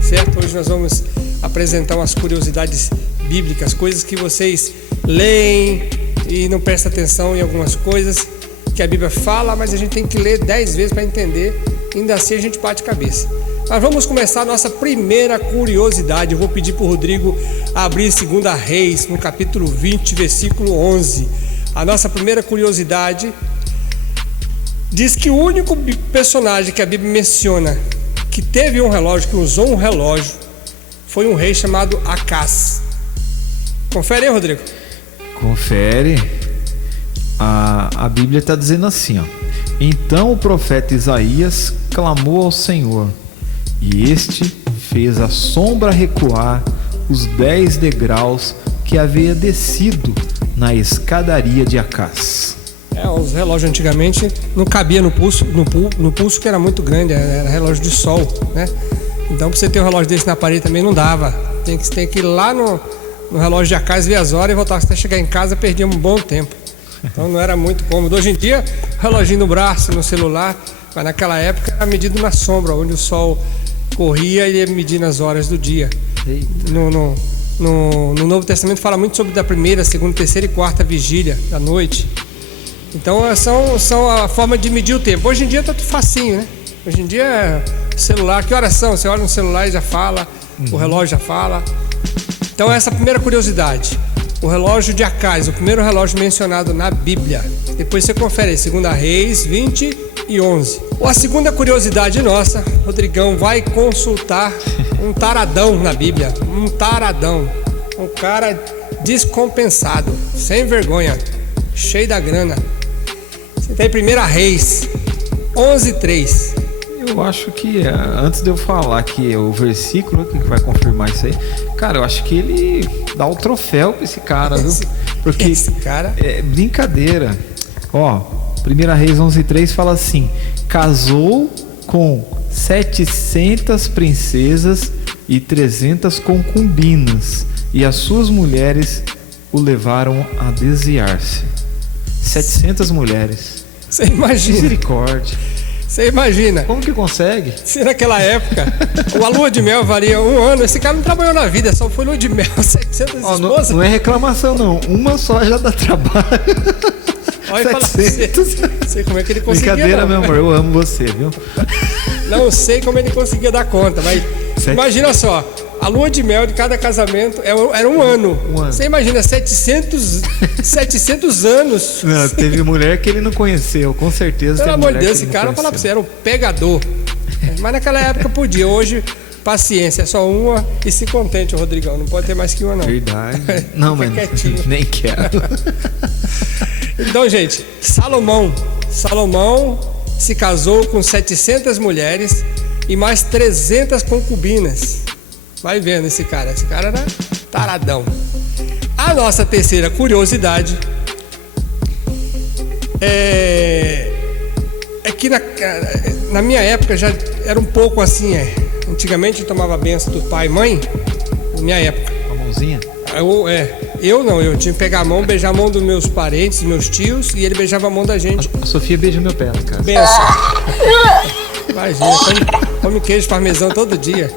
Certo? Hoje nós vamos apresentar umas curiosidades bíblicas, coisas que vocês leem e não prestam atenção em algumas coisas que a Bíblia fala, mas a gente tem que ler 10 vezes para entender, ainda assim a gente bate cabeça. Mas vamos começar a nossa primeira curiosidade. Eu vou pedir para o Rodrigo abrir 2 Reis, no capítulo 20, versículo 11. A nossa primeira curiosidade diz que o único personagem que a Bíblia menciona que teve um relógio, que usou um relógio, foi um rei chamado Acás. Confere aí, Rodrigo. Confere. A Bíblia está dizendo assim, ó: então o profeta Isaías clamou ao Senhor, e este fez a sombra recuar os 10 degraus que havia descido na escadaria de Acás. Os relógios antigamente não cabia no pulso, no pulso que era muito grande, era relógio de sol, né? Então para você ter um relógio desse na parede também não dava. Tem que ir lá no relógio de Acás, ver as horas e voltar. Até chegar em casa perdia um bom tempo. Então não era muito cômodo. Hoje em dia, reloginho no braço, no celular, mas naquela época era medido na sombra, onde o sol corria e ia medindo as horas do dia. No Novo Testamento fala muito sobre da primeira, segunda, terceira e quarta vigília da noite. Então são a forma de medir o tempo. Hoje em dia tá tudo facinho, né? Hoje em dia é celular, que horas são? Você olha no celular e já fala, o relógio já fala. Então essa é a primeira curiosidade. O relógio de Acás, o primeiro relógio mencionado na Bíblia. Depois você confere aí, 2 Reis 20 e 11. A segunda curiosidade nossa, Rodrigão vai consultar um taradão na Bíblia. Um taradão. Um cara descompensado, sem vergonha, cheio da grana. Você tem 1 Reis 11:3. Eu acho que, antes de eu falar que é o versículo que vai confirmar isso aí, cara, eu acho que ele dá o troféu pra esse cara, viu? Porque esse cara é brincadeira. Ó, 1 Reis 11:3 fala assim: casou com 700 princesas e 300 concubinas, e as suas mulheres o levaram a desviar-se. 700 mulheres. Você imagina? Misericórdia. Você imagina? Como que consegue? Se naquela época a lua de mel valia 1 ano, esse cara não trabalhou na vida, só foi lua de mel, 700 esposas. Não é reclamação não, uma só já dá trabalho. Olha, 700. Não sei como é que ele conseguia. Brincadeira, não, meu amor, eu amo você, viu? Não sei como ele conseguia dar conta, mas imagina só, a lua de mel de cada casamento era 1 ano. Você imagina 700 anos. Não, teve mulher que ele não conheceu, com certeza. Pelo amor de Deus, esse cara, falar pra você, era um pegador. Mas naquela época podia. Hoje, paciência, é só uma e se contente, o Rodrigão. Não pode ter mais que uma, não. Verdade. Não, mas nem quero. Então, gente, Salomão se casou com 700 mulheres e mais 300 concubinas. Vai vendo esse cara era taradão. A nossa terceira curiosidade é que na minha época já era um pouco assim, antigamente eu tomava a benção do pai e mãe, na minha época. A mãozinha? Eu tinha que pegar a mão, beijar a mão dos meus parentes, dos meus tios, e ele beijava a mão da gente. A Sofia beija meu pé lá em casa. Benção. Imagina, come queijo parmesão todo dia.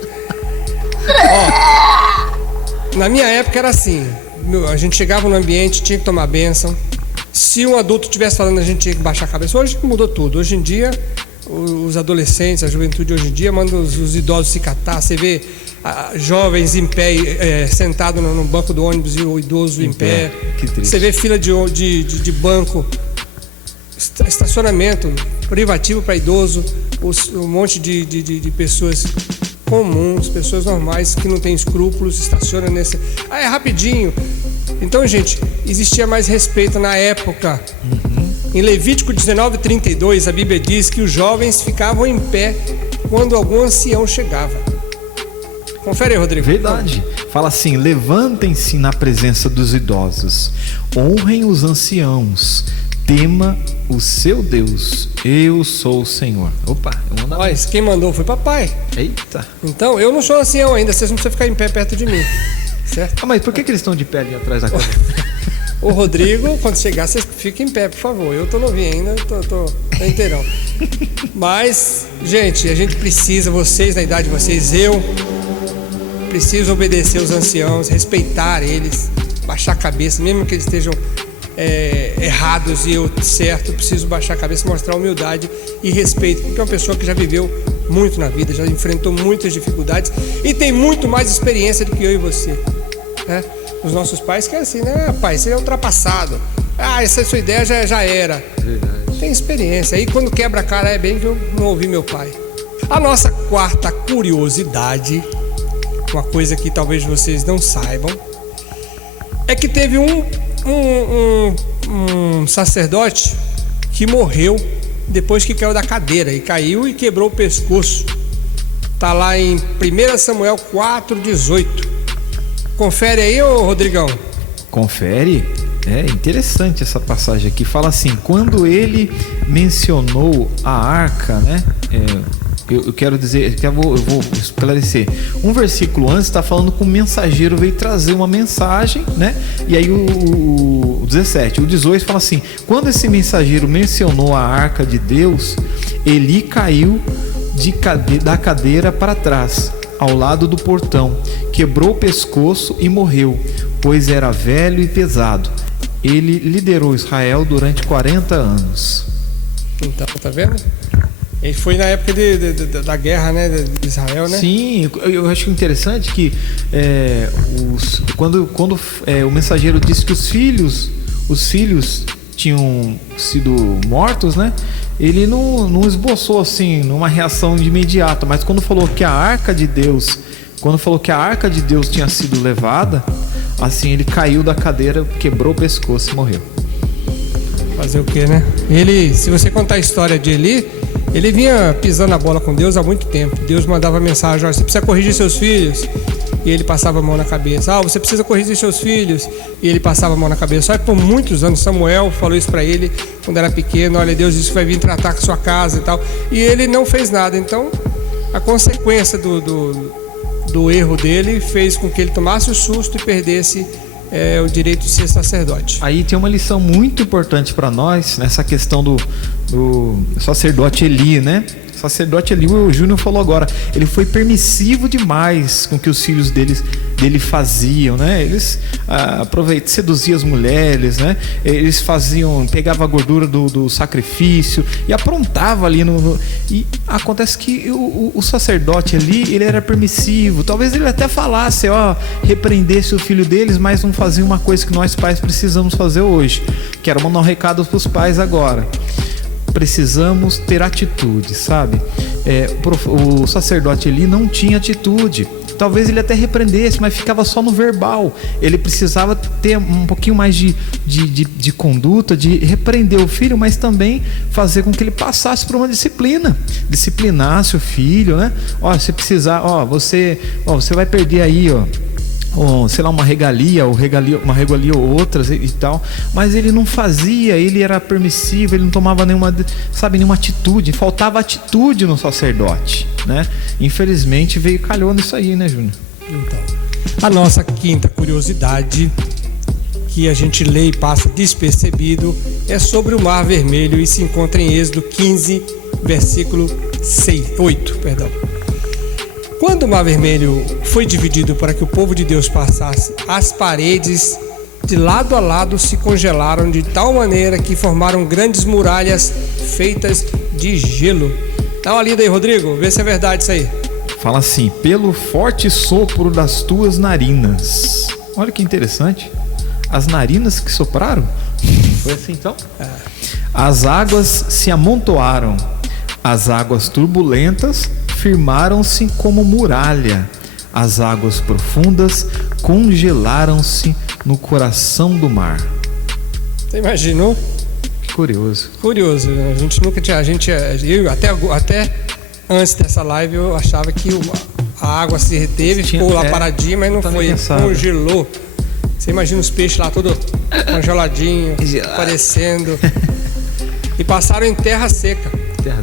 Ó, na minha época era assim, a gente chegava no ambiente, tinha que tomar bênção. Se um adulto estivesse falando, a gente tinha que baixar a cabeça. Hoje mudou tudo. Hoje em dia, os adolescentes, a juventude hoje em dia, mandam os idosos se catar. Você vê jovens em pé, sentado no banco do ônibus e o idoso em pé. Você vê fila de banco, estacionamento privativo para idoso, um monte de pessoas comuns, pessoas normais que não têm escrúpulos, estacionam nesse. É rapidinho. Então, gente, existia mais respeito na época. Em Levítico 19:32, a Bíblia diz que os jovens ficavam em pé quando algum ancião chegava. Confere aí, Rodrigo. Verdade. Fala assim: levantem-se na presença dos idosos, honrem os anciãos, tema o seu Deus, eu sou o Senhor. Opa, eu mando. Olha, quem mandou foi papai. Eita. Então, eu não sou ancião ainda, vocês não precisam ficar em pé perto de mim. Certo? Mas por que eles estão de pé ali atrás da câmera? O Rodrigo, quando chegar, vocês fiquem em pé, por favor. Eu tô novinho ainda, tô inteirão. Mas, gente, a gente precisa, vocês, na idade de vocês, eu preciso obedecer os anciãos, respeitar eles, baixar a cabeça, mesmo que eles estejam errados e eu certo, preciso baixar a cabeça, mostrar humildade e respeito, porque é uma pessoa que já viveu muito na vida, já enfrentou muitas dificuldades e tem muito mais experiência do que eu e você, né? Os nossos pais que é assim, né? Pai, você é ultrapassado. Essa sua ideia já era. Verdade. Tem experiência. Aí quando quebra a cara, é bem que eu não ouvi meu pai. A nossa quarta curiosidade, uma coisa que talvez vocês não saibam, é que teve um sacerdote que morreu depois que caiu da cadeira. E caiu e quebrou o pescoço. Tá lá em 1 Samuel 4:18. Confere aí, ô Rodrigão. Confere. É interessante essa passagem aqui. Fala assim: quando ele mencionou a arca, né? Eu quero dizer, eu vou esclarecer. Um versículo antes está falando que o mensageiro veio trazer uma mensagem, né? E aí o 17, o 18 fala assim: quando esse mensageiro mencionou a arca de Deus, Eli caiu da cadeira para trás, ao lado do portão, quebrou o pescoço e morreu, pois era velho e pesado. Ele liderou Israel durante 40 anos. Então, tá vendo? Ele foi na época da guerra, né, de Israel, né? Sim, eu acho interessante que quando o mensageiro disse que os filhos tinham sido mortos, né? Ele não esboçou assim numa reação de imediata, mas quando falou que a arca de Deus tinha sido levada, assim, ele caiu da cadeira, quebrou o pescoço e morreu. Fazer o quê, né? Ele, se você contar a história de Eli, ele vinha pisando a bola com Deus há muito tempo. Deus mandava mensagem: olha, você precisa corrigir seus filhos. E ele passava a mão na cabeça. Você precisa corrigir seus filhos. E ele passava a mão na cabeça. Só que por muitos anos Samuel falou isso para ele quando era pequeno: olha, Deus disse que vai vir tratar com a sua casa e tal. E ele não fez nada. Então a consequência do erro dele fez com que ele tomasse o susto e perdesse o direito de ser sacerdote. Aí tem uma lição muito importante para nós nessa questão do sacerdote Eli, né? O sacerdote Eli, o Júnior falou agora, ele foi permissivo demais com que os filhos dele faziam, né? Eles seduziam as mulheres, né? Eles pegavam a gordura do sacrifício e aprontavam ali e acontece que o sacerdote ali, ele era permissivo. Talvez ele até falasse, repreendesse o filho deles, mas não fazia uma coisa que nós pais precisamos fazer hoje, que era mandar um recado para os pais agora. Precisamos ter atitude, sabe? O sacerdote ali não tinha atitude. Talvez ele até repreendesse, mas ficava só no verbal. Ele precisava ter um pouquinho mais de conduta, de repreender o filho, mas também fazer com que ele passasse por uma disciplina. Disciplinasse o filho, né? Se precisar, você vai perder aí, sei lá, uma regalia ou outras e tal, mas ele não fazia, ele era permissivo, ele não tomava nenhuma atitude, faltava atitude no sacerdote, né? Infelizmente calhou nisso aí, né, Júnior? Então, a nossa quinta curiosidade, que a gente lê e passa despercebido, é sobre o Mar Vermelho e se encontra em Êxodo 15, versículo 8. Quando o Mar Vermelho foi dividido para que o povo de Deus passasse, as paredes de lado a lado se congelaram de tal maneira que formaram grandes muralhas feitas de gelo. Dá uma lida aí, Rodrigo, vê se é verdade isso aí. Fala assim: pelo forte sopro das tuas narinas. Olha que interessante. As narinas que sopraram? Foi assim então? As águas se amontoaram, as águas turbulentas firmaram-se como muralha, as águas profundas congelaram-se no coração do mar. Você imaginou? Que curioso. Curioso, né? A gente nunca tinha, eu até antes dessa live eu achava que a água se reteve, ficou lá paradinha, mas não foi, congelou. Você imagina os peixes lá todo congeladinho, aparecendo. E passaram em terra seca.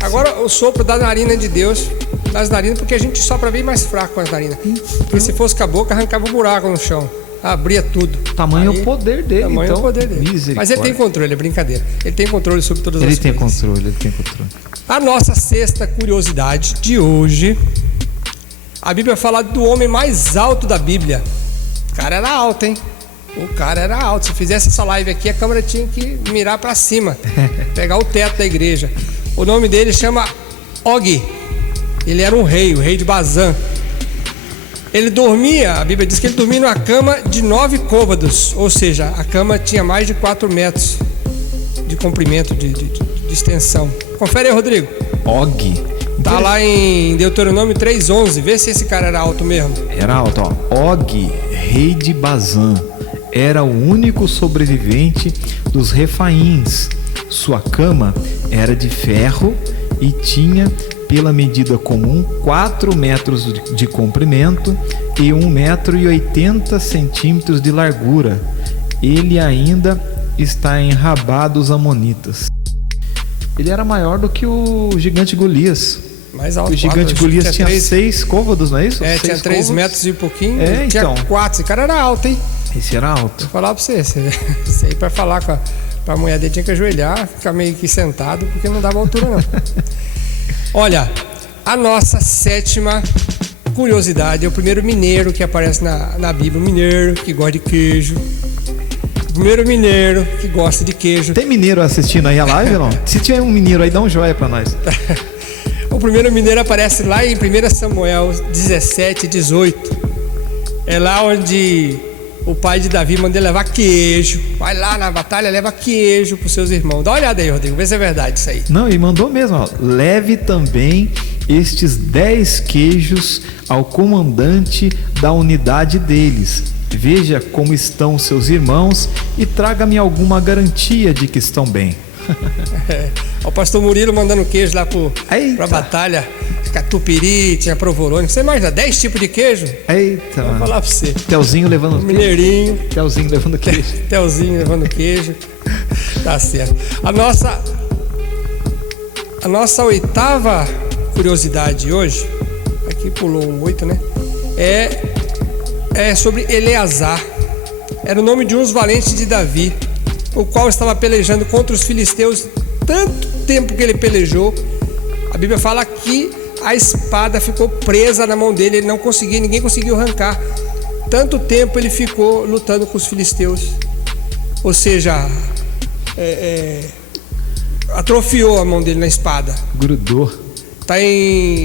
Agora o sopro da narina de Deus, das narinas, porque a gente sopra bem mais fraco com as narinas. Porque se fosse com a boca, arrancava um buraco no chão. abria tudo. Tamanho o poder dele, tamanho então. O poder dele. Mas ele tem controle, é brincadeira. Ele tem controle sobre todas as coisas. Ele tem controle. A nossa sexta curiosidade de hoje, a Bíblia fala do homem mais alto da Bíblia. O cara era alto, hein? O cara era alto. Se fizesse essa live aqui, a câmera tinha que mirar para cima, pegar o teto da igreja. O nome dele chama Og. Ele era um rei, o rei de Bazã. Ele dormia, a Bíblia diz que ele dormia numa cama de 9 côvados, ou seja, a cama tinha mais de 4 metros de comprimento, de extensão. Confere aí, Rodrigo. Og. Tá lá em Deuteronômio 3:11. Vê se esse cara era alto mesmo. Era alto, ó. Og, rei de Bazã, era o único sobrevivente dos Refaíns. Sua cama era de ferro e tinha, pela medida comum, 4 metros de comprimento e 1,80 m de largura. Ele ainda está em Rabá dos Amonitas. Ele era maior do que o gigante Golias. Mais alto. O gigante Golias tinha 6 côvados, não é isso? É, tinha 3 metros e pouquinho. Tinha então. 4. Esse cara era alto, hein? Esse era alto. Vou falar pra você. Isso aí pra falar pra mulher dele tinha que ajoelhar, ficar meio que sentado, porque não dava altura, não. Olha, a nossa sétima curiosidade é o primeiro mineiro que aparece na Bíblia. Um mineiro que gosta de queijo. Primeiro mineiro que gosta de queijo. Tem mineiro assistindo aí a live ou não? Se tiver um mineiro aí, dá um joia pra nós. O primeiro mineiro aparece lá em 1 Samuel 17:18. É lá onde o pai de Davi manda ele levar queijo. Vai lá na batalha, leva queijo pros seus irmãos. Dá uma olhada aí, Rodrigo, vê se é verdade isso aí. Não, e mandou mesmo, ó. Leve também estes 10 queijos ao comandante da unidade deles. Veja como estão seus irmãos e traga-me alguma garantia de que estão bem. O pastor Murilo mandando queijo lá pra batalha. Catupiry, tinha provolone. Você imagina, 10 tipos de queijo? Eita, vou falar pra você. Telzinho levando mineirinho. Telzinho levando queijo. Telzinho levando queijo. Tá certo. A nossa oitava curiosidade hoje, aqui pulou um 8, né? É sobre Eleazar. Era o nome de um dos valentes de Davi, o qual estava pelejando contra os filisteus. Tanto tempo que ele pelejou, a Bíblia fala que a espada ficou presa na mão dele, ele não conseguia, ninguém conseguiu arrancar. Tanto tempo ele ficou lutando com os filisteus, ou seja, atrofiou a mão dele na espada. Grudou.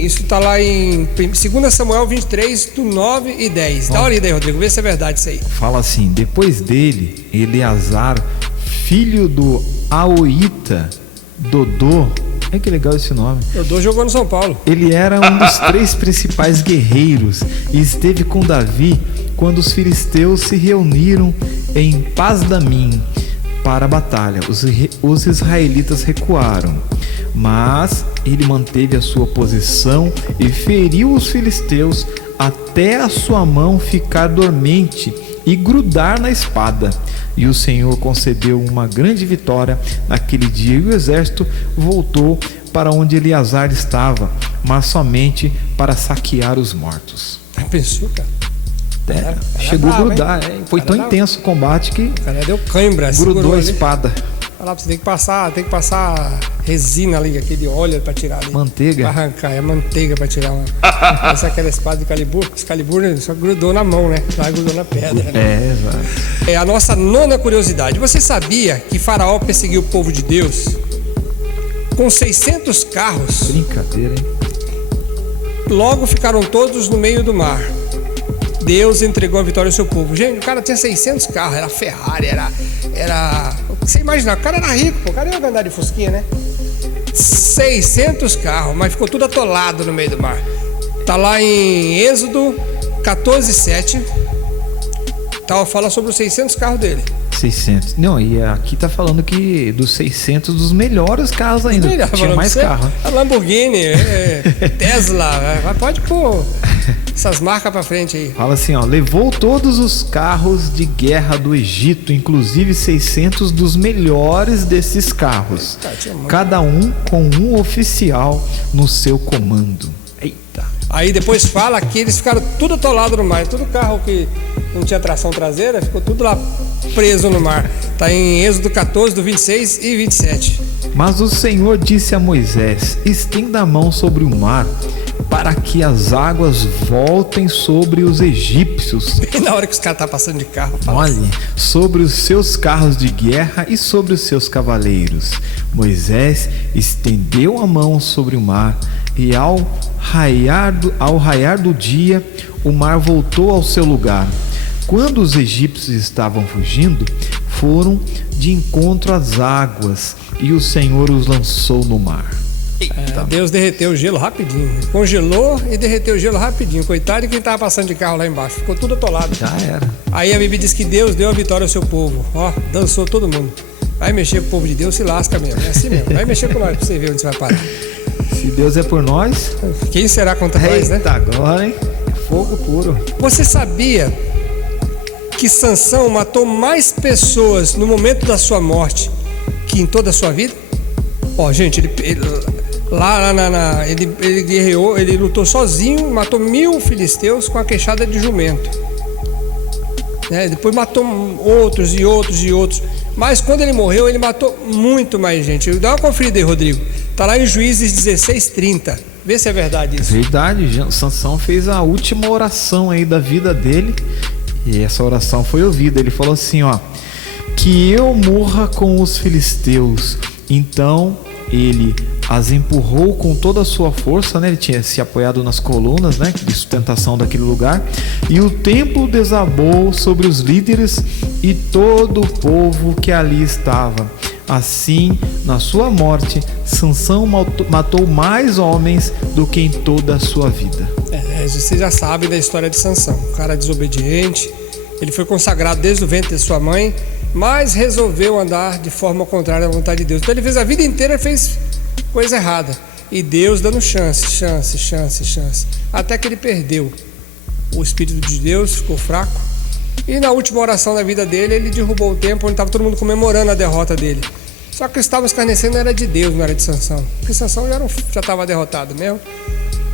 Isso tá lá em 2 Samuel 23, do 9 e 10. Dá uma olhada aí, Rodrigo, vê se é verdade isso aí. Fala assim: depois dele, Eleazar, filho do Aoíta, Dodô. É que legal esse nome. Dodô jogou no São Paulo. Ele era um dos 3 principais guerreiros e esteve com Davi quando os filisteus se reuniram em Pasdamim para a batalha. Os israelitas recuaram, mas ele manteve a sua posição e feriu os filisteus até a sua mão ficar dormente e grudar na espada. E o Senhor concedeu uma grande vitória naquele dia, e o exército voltou para onde Eleazar estava, mas somente para saquear os mortos. Pensou, cara? Chegou a grudar, foi tão intenso o combate que o cara deu cãibra, grudou a espada. Falar pra você, tem que passar resina ali, aquele óleo pra tirar ali. Manteiga? Pra arrancar, manteiga pra tirar uma. Essa é aquela espada de Excalibur, né? Só grudou na mão, né? Lá grudou na pedra. Né? Exato. A nossa nona curiosidade. Você sabia que Faraó perseguiu o povo de Deus com 600 carros? Brincadeira, hein? Logo ficaram todos no meio do mar. Deus entregou a vitória ao seu povo. Gente, o cara tinha 600 carros, era Ferrari, era... Você imagina, o cara era rico, pô. O cara ia andar de fusquinha, né? 600 carros, mas ficou tudo atolado no meio do mar. Tá lá em Êxodo 14:7. Fala sobre os 600 carros dele. 600. Não, e aqui tá falando que dos 600 dos melhores carros ainda. Tinha mais carro. A Lamborghini, Tesla, pode pôr essas marcas pra frente aí. Fala assim, ó: levou todos os carros de guerra do Egito, inclusive 600 dos melhores desses carros, cada um com um oficial no seu comando. Eita. Aí depois fala que eles ficaram tudo atolados no mar. Todo carro que não tinha tração traseira ficou tudo lá preso no mar. Está em Êxodo 14, do 26 e 27. Mas o Senhor disse a Moisés: estenda a mão sobre o mar, para que as águas voltem sobre os egípcios. Bem na hora que os caras estão passando de carro. Olhe, sobre os seus carros de guerra e sobre os seus cavaleiros. Moisés estendeu a mão sobre o mar, e ao raiar do dia, o mar voltou ao seu lugar. Quando os egípcios estavam fugindo, foram de encontro às águas, e o Senhor os lançou no mar. Deus derreteu o gelo rapidinho. Congelou e derreteu o gelo rapidinho. Coitado de quem estava passando de carro lá embaixo. Ficou tudo atolado. Já era. Aí a Bíblia diz que Deus deu a vitória ao seu povo. Ó, dançou todo mundo. Vai mexer com o povo de Deus, se lasca mesmo. É assim mesmo. Vai mexer com nós pra você ver onde você vai parar. Se Deus é por nós, quem será contra nós, né? Eita, agora, hein? Fogo puro. Você sabia que Sansão matou mais pessoas no momento da sua morte que em toda a sua vida? Ó, gente, ele guerreou, ele lutou sozinho, matou 1000 filisteus com a queixada de jumento. Depois matou outros e outros e outros. Mas quando ele morreu, ele matou muito mais gente. Dá uma conferida aí, Rodrigo. Tá lá em Juízes 16:30. Vê se é verdade isso. Verdade, Sansão fez a última oração aí da vida dele. E essa oração foi ouvida. Ele falou assim, ó: que eu morra com os filisteus. Então ele as empurrou com toda a sua força, né? Ele tinha se apoiado nas colunas, né, de sustentação daquele lugar, e o templo desabou sobre os líderes e todo o povo que ali estava. Assim, na sua morte, Sansão matou mais homens do que em toda a sua vida. Você já sabe da história de Sansão, um cara desobediente. Ele foi consagrado desde o ventre de sua mãe, mas resolveu andar de forma contrária à vontade de Deus. Então ele fez a vida inteira, fez coisa errada, e Deus dando chance, até que ele perdeu o Espírito de Deus, ficou fraco, e na última oração da vida dele, ele derrubou o templo onde estava todo mundo comemorando a derrota dele. Só que estava escarnecendo, era de Deus, não era de Sansão, porque Sansão já estava derrotado mesmo.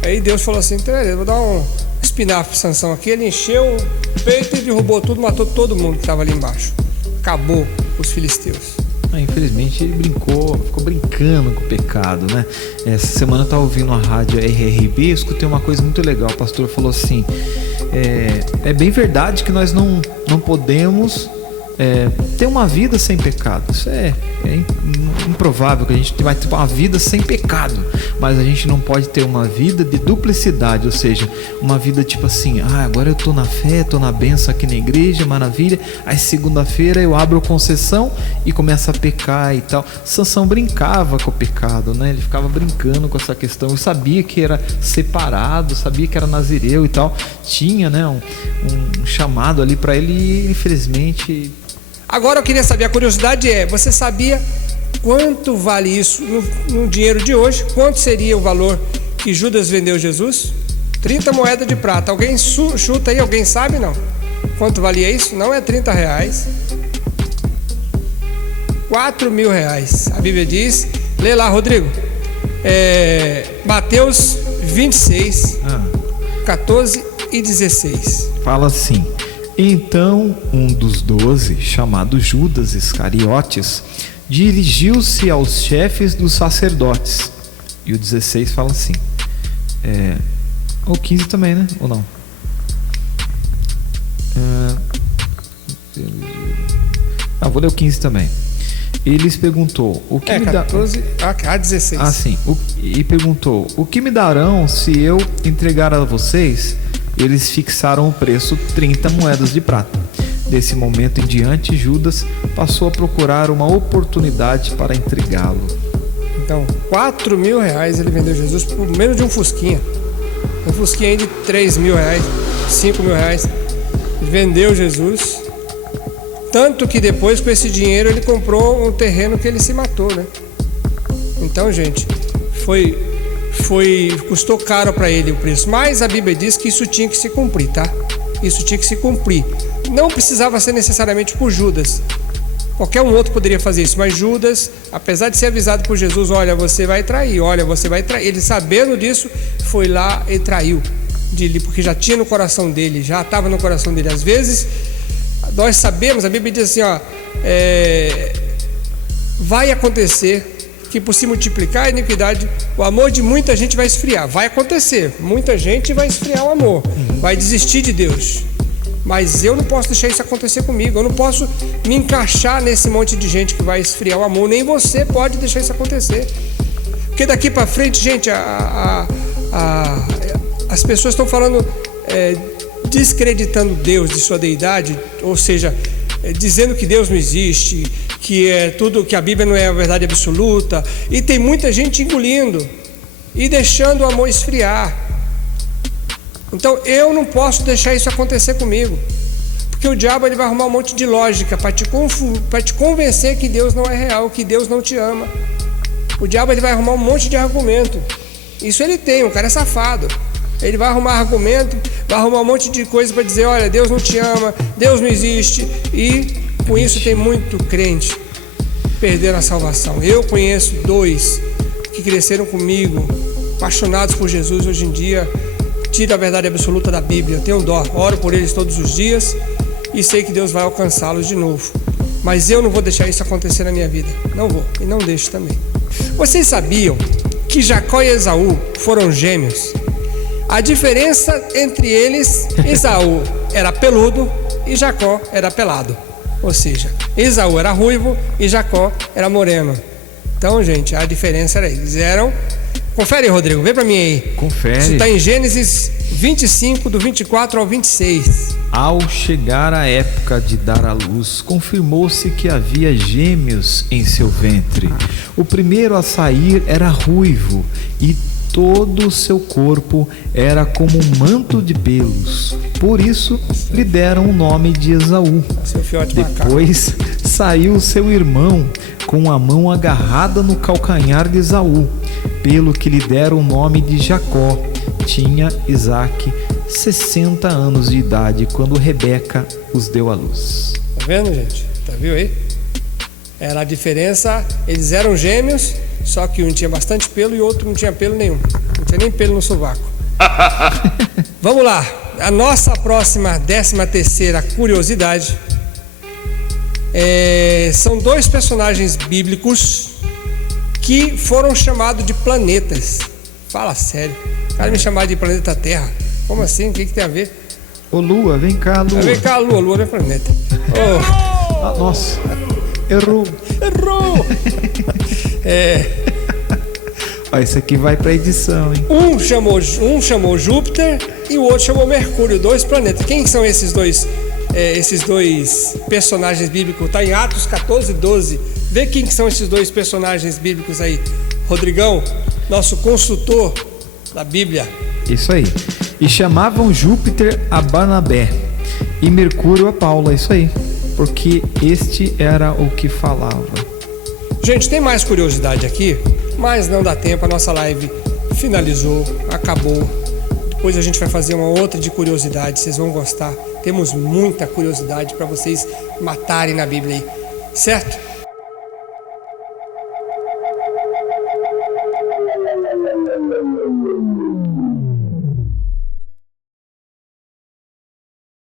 Aí Deus falou assim: então, vou dar um espinafre para Sansão aqui. Ele encheu o peito e derrubou tudo, matou todo mundo que estava ali embaixo. Acabou os filisteus. Infelizmente ele ficou brincando com o pecado, né? Essa semana eu estava ouvindo a rádio RRB, escutei uma coisa muito legal. O pastor falou assim: é bem verdade que nós não podemos ter uma vida sem pecado. Isso é improvável que a gente vai ter uma vida sem pecado, mas a gente não pode ter uma vida de duplicidade, ou seja, uma vida tipo assim: agora eu tô na fé, tô na bênção aqui na igreja, maravilha, aí segunda-feira eu abro a concessão e começo a pecar e tal. Sansão brincava com o pecado, né? Ele ficava brincando com essa questão. Eu sabia que era separado, sabia que era nazireu e tal, tinha, né, um chamado ali para ele, e infelizmente. Agora eu queria saber, a curiosidade você sabia quanto vale isso no dinheiro de hoje? Quanto seria o valor que Judas vendeu Jesus? 30 moedas de prata. Alguém chuta aí? Alguém sabe? Não? Quanto valia isso? Não é 30 reais. 4.000 reais. A Bíblia diz, lê lá, Rodrigo. Mateus 26, 14 e 16. Fala assim: então um dos 12, chamado Judas Iscariotes, dirigiu-se aos chefes dos sacerdotes. E o 16 fala assim, ou 15 também, né? Ou não? Vou ler o 15 também. Eles perguntou: o que me 14 a 16. Sim. E perguntou: o que me darão se eu entregar a vocês? Eles fixaram o preço 30 moedas de prata. Desse momento em diante, Judas passou a procurar uma oportunidade para entregá-lo. Então, 4.000 reais ele vendeu Jesus por menos de um fusquinha. Um fusquinha aí de 3.000 reais, 5.000 reais. Ele vendeu Jesus. Tanto que depois, com esse dinheiro, ele comprou um terreno que ele se matou, né? Então, gente, custou caro para ele o preço, mas a Bíblia diz que isso tinha que se cumprir, tá? Isso tinha que se cumprir. Não precisava ser necessariamente por Judas, Qualquer um outro poderia fazer isso, mas Judas, apesar de ser avisado por Jesus, olha, você vai trair, ele sabendo disso, foi lá e traiu, porque já tinha no coração dele, já estava no coração dele. Às vezes, nós sabemos, a Bíblia diz assim, vai acontecer que por se multiplicar a iniquidade, o amor de muita gente vai esfriar, vai acontecer, muita gente vai esfriar o amor, vai desistir de Deus. Mas eu não posso deixar isso acontecer comigo. Eu não posso me encaixar nesse monte de gente que vai esfriar o amor. Nem você pode deixar isso acontecer. Porque daqui para frente, gente, as pessoas estão falando, descreditando Deus de sua deidade, ou seja, dizendo que Deus não existe, que tudo, que a Bíblia não é a verdade absoluta. E tem muita gente engolindo e deixando o amor esfriar. Então eu não posso deixar isso acontecer comigo, porque o diabo ele vai arrumar um monte de lógica para te convencer que Deus não é real, que Deus não te ama. O diabo ele vai arrumar um monte de argumento. Isso ele tem, o cara é safado. Ele vai arrumar argumento, vai arrumar um monte de coisa para dizer, olha, Deus não te ama, Deus não existe. E com isso tem muito crente perderam a salvação. Eu conheço 2 que cresceram comigo, apaixonados por Jesus hoje em dia, tira a verdade absoluta da Bíblia. Eu tenho dó, oro por eles todos os dias e sei que Deus vai alcançá-los de novo. Mas eu não vou deixar isso acontecer na minha vida. Não vou, e não deixo também. Vocês sabiam que Jacó e Esaú foram gêmeos? A diferença entre eles, Esaú era peludo e Jacó era pelado. Ou seja, Esaú era ruivo e Jacó era moreno. Então, gente, a diferença era eles eram... Confere, Rodrigo, vê para mim aí. Confere. Isso está em Gênesis 25, do 24 ao 26. Ao chegar a época de dar à luz, confirmou-se que havia gêmeos em seu ventre. O primeiro a sair era ruivo e todo o seu corpo era como um manto de pelos. Por isso lhe deram o nome de Esaú. Depois saiu seu irmão com a mão agarrada no calcanhar de Esaú, pelo que lhe deram o nome de Jacó. Tinha Isaque 60 anos de idade quando Rebeca os deu à luz. Tá vendo, gente? Tá viu aí? Era a diferença, eles eram gêmeos, só que um tinha bastante pelo e o outro não tinha pelo nenhum. Não tinha nem pelo no sovaco. Vamos lá, a nossa próxima 13ª curiosidade são 2 personagens bíblicos que foram chamados de planetas. Fala sério, o cara me chamar de planeta Terra, como assim? O que tem a ver? Ô Lua, vem cá, Lua. Vem cá, Lua não é planeta. Nossa, errou. Isso aqui vai pra edição, hein? Um chamou Júpiter e o outro chamou Mercúrio, 2 planetas. Quem são esses dois personagens bíblicos? Está em Atos 14, 12. Vê quem são esses 2 personagens bíblicos aí. Rodrigão, nosso consultor da Bíblia. Isso aí. E chamavam Júpiter a Barnabé e Mercúrio a Paulo. Isso aí. Porque este era o que falava. Gente, tem mais curiosidade aqui, mas não dá tempo. A nossa live finalizou, acabou. Depois a gente vai fazer uma outra de curiosidade, vocês vão gostar. Temos muita curiosidade para vocês matarem na Bíblia aí, certo?